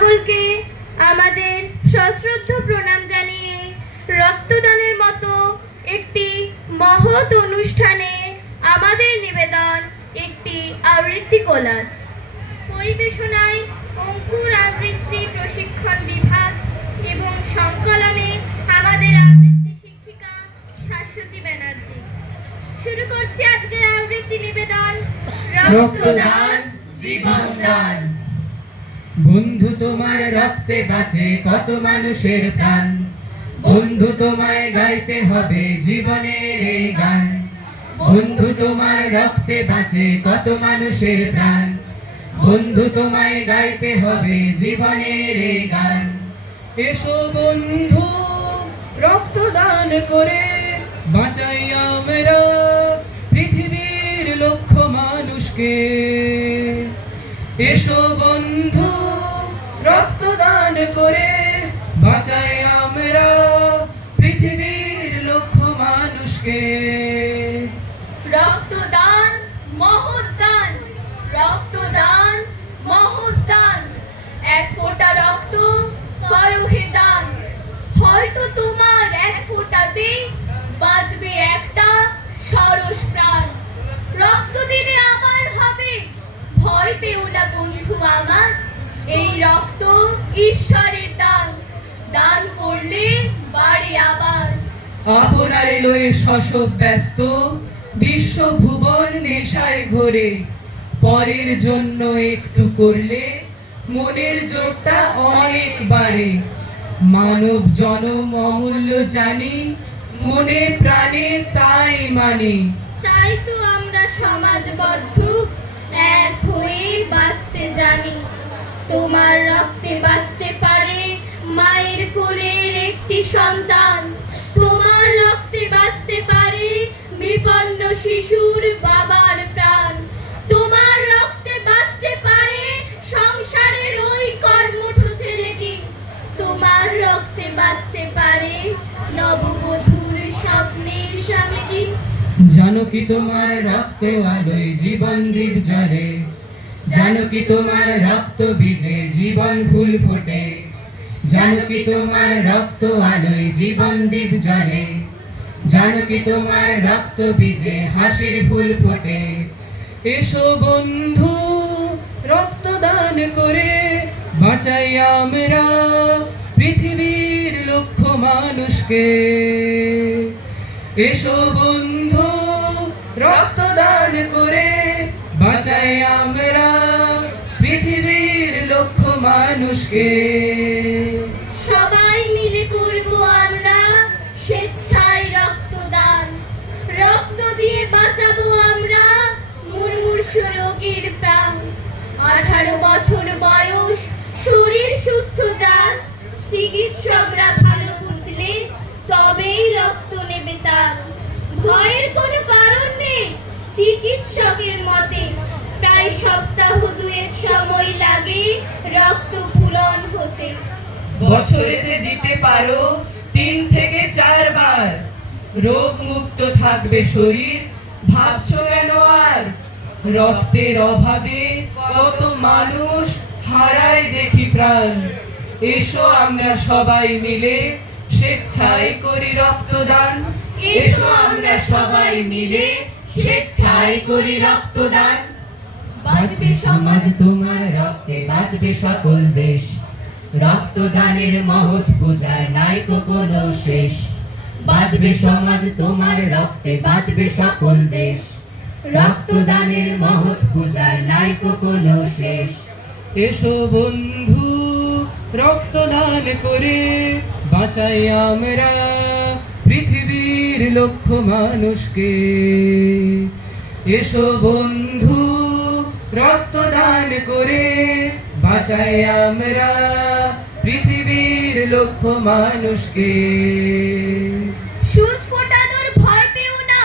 সকলকে আমাদের সশ্রদ্ধ প্রণাম জানিয়ে রক্তদানের মতো একটি মহৎ অনুষ্ঠানে আমাদের নিবেদন একটি আবৃত্তি কোলাজ। পরিবেশনায় অঙ্কুর আবৃত্তি প্রশিক্ষণ বিভাগ এবং সংকলনে আমাদের আবৃত্তি শিক্ষিকা শাশ্বতী ব্যানার্জি। শুরু করছি আজকের আবৃত্তি নিবেদন। রক্তদান জীবন দান বন্ধু, তোমার রক্তে বাঁচে কত মানুষের প্রাণ? বন্ধু, তোমায় গাইতে হবে জীবনের এই গান। বন্ধু, তোমার রক্তে বাঁচে কত মানুষের প্রাণ? বন্ধু, তোমায় গাইতে হবে জীবনের এই গান। এসো বন্ধু, রক্তদান করে বাঁচাই আমরা পৃথিবীর লক্ষ মানুষকে। এসো করে বাঁচাই আমরা পৃথিবীর লক্ষ মানুষকে। রক্তদান মহদান রক্তদান মহদান এক ফোঁটা রক্ত করো দান। হয়তো তোমার এক ফোঁটাতে বাঁচবে একটা সরস প্রাণ। রক্ত দিলে আবার হবে। ভয় পেও না বন্ধু আমার। এই রক্ত ঈশ্বরের দান দান করলে বাড়ে আবার। আপনার লয়ে শশব ব্যস্ত বিশ্ব ভুবন নেশায় ঘোরে পরের জন্য একটু করলে মনের জোরটা অনেক বাড়ে। মানব জনম অমূল্য জানি মনে প্রাণে তাই মানে। তাই তো আমরা সমাজবদ্ধ এক হয়ে বাঁচতে জানি। তোমার রক্তে বাঁচতে পারে মায়ের কোলের একটি সন্তান। তোমার রক্তে বাঁচতে পারে বিপন্ন শিশুর বাবার প্রাণ। তোমার রক্তে বাঁচতে পারে সংসারের ওই কর্মঠ ছেলেটি। তোমার রক্তে বাঁচতে পারে নববধূর স্বপ্নের স্বামীটি। জানো কি তোমার রক্ত আলোয় জীবন দ্বীপ জলে জানো কি তোমার রক্ত বীজে জীবন ফুল ফোটে? জানো কি তোমার রক্ত আলোয় জীবন দ্বীপ জলে জানো কি তোমার রক্ত বীজে হাসির ফুল ফোটে? এসো বন্ধু, রক্তদান করে বাঁচাই আমরা পৃথিবীর লক্ষ মানুষকে। এসো বন্ধু, রক্তদান করে মানুষকে। সবাই মিলে করব আমরা স্বেচ্ছায় রক্তদান। রক্ত দিয়ে বাঁচাবো আমরা মুমূর্ষ রোগীর প্রাণ। আঠারো বছর বয়স, শরীর সুস্থ যার, চিকিৎসকরা ভালো বুঝলে তবেই রক্ত নেবে তার। ভয়ের কোনো কারণ নেই, চিকিৎসকের মতে প্রায় সপ্তাহ দুয়েক সময় লাগে রক্ত পূরণ হতে। বছরেতে দিতে পারো তিন থেকে চারবার। রোগ মুক্ত থাকবে শরীর ভাবছ কেন আর? রক্তের অভাবে কত মানুষ হারায় দেখি প্রাণ। এসো আমরা সবাই মিলে স্বেচ্ছায় করি রক্তদান। এসো আমরা সবাই মিলে স্বেচ্ছায় করি রক্তদান। বাঁচবে সমাজ তোমার রক্তে বাঁচবে সকল দেশ। রক্তদানের মহৎ পূজার নাইকো কোনো শেষ। বাঁচবে সমাজ তোমার রক্তে বাঁচবে সকল দেশ। রক্তদানের মহৎ পূজার নাইকো কোনো শেষ। এসো বন্ধু রক্তদান করে বাঁচাই আমরা পৃথিবীর লক্ষ মানুষকে। এসো বন্ধু রক্তদান করে বাঁচাই আমরা পৃথিবীর লক্ষ মানুষকে। সুচ ফোটানোর ভয় পেও না,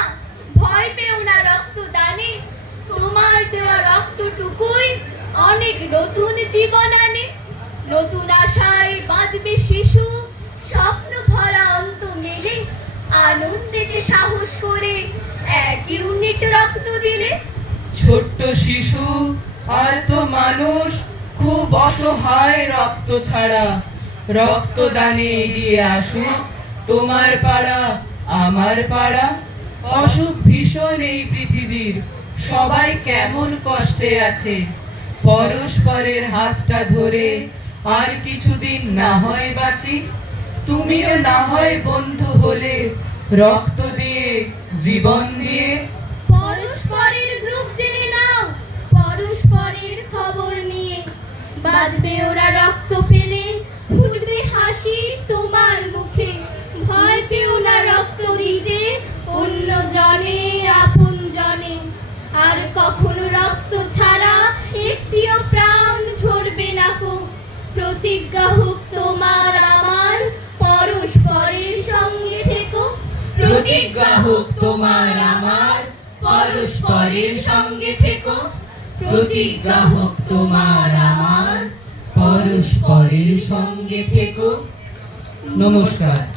ভয় পেও না রক্তদানে। তোমার দেওয়া রক্তটুকুই অনেক নতুন জীবন আনে। নতুন আশায় বাঁচবে শিশু, স্বপ্ন ভরা অন্ত মেলে। আনন্দেতে সাহস করে এক ইউনিট রক্ত দিলে ছোট্ট শিশু আর তো মানুষ, খুব অসহায় রক্ত ছাড়া। রক্তদানে এগিয়ে আসুক তোমার পাড়া, আমার পাড়া। অসুখ ভীষণ এই পৃথিবীর, সবাই কেমন কষ্টে আছে। পরস্পরের হাতটা ধরে আর কিছুদিন না হয় বাঁচি। তুমিও না হয় বন্ধু হলে রক্ত দিয়ে, জীবন দিয়ে বাঁধবে ওরা রক্ত পেলে ফুটবে হাসি তোমার মুখে। ভয় পেও না রক্ত দিতে, অন্য জনে আপন জনে। আর কখনো রক্ত ছাড়া একটিও প্রাণ ঝরবে না কো। প্রতিজ্ঞা হোক তোমার আমার, পরস্পরের সঙ্গে থেকো। প্রতিজ্ঞা হোক তোমার আমার, পরস্পরের সঙ্গে থেকো। প্রতিজ্ঞা হোক তোমার আমার পরস্পরের সঙ্গে থেকো। নমস্কার।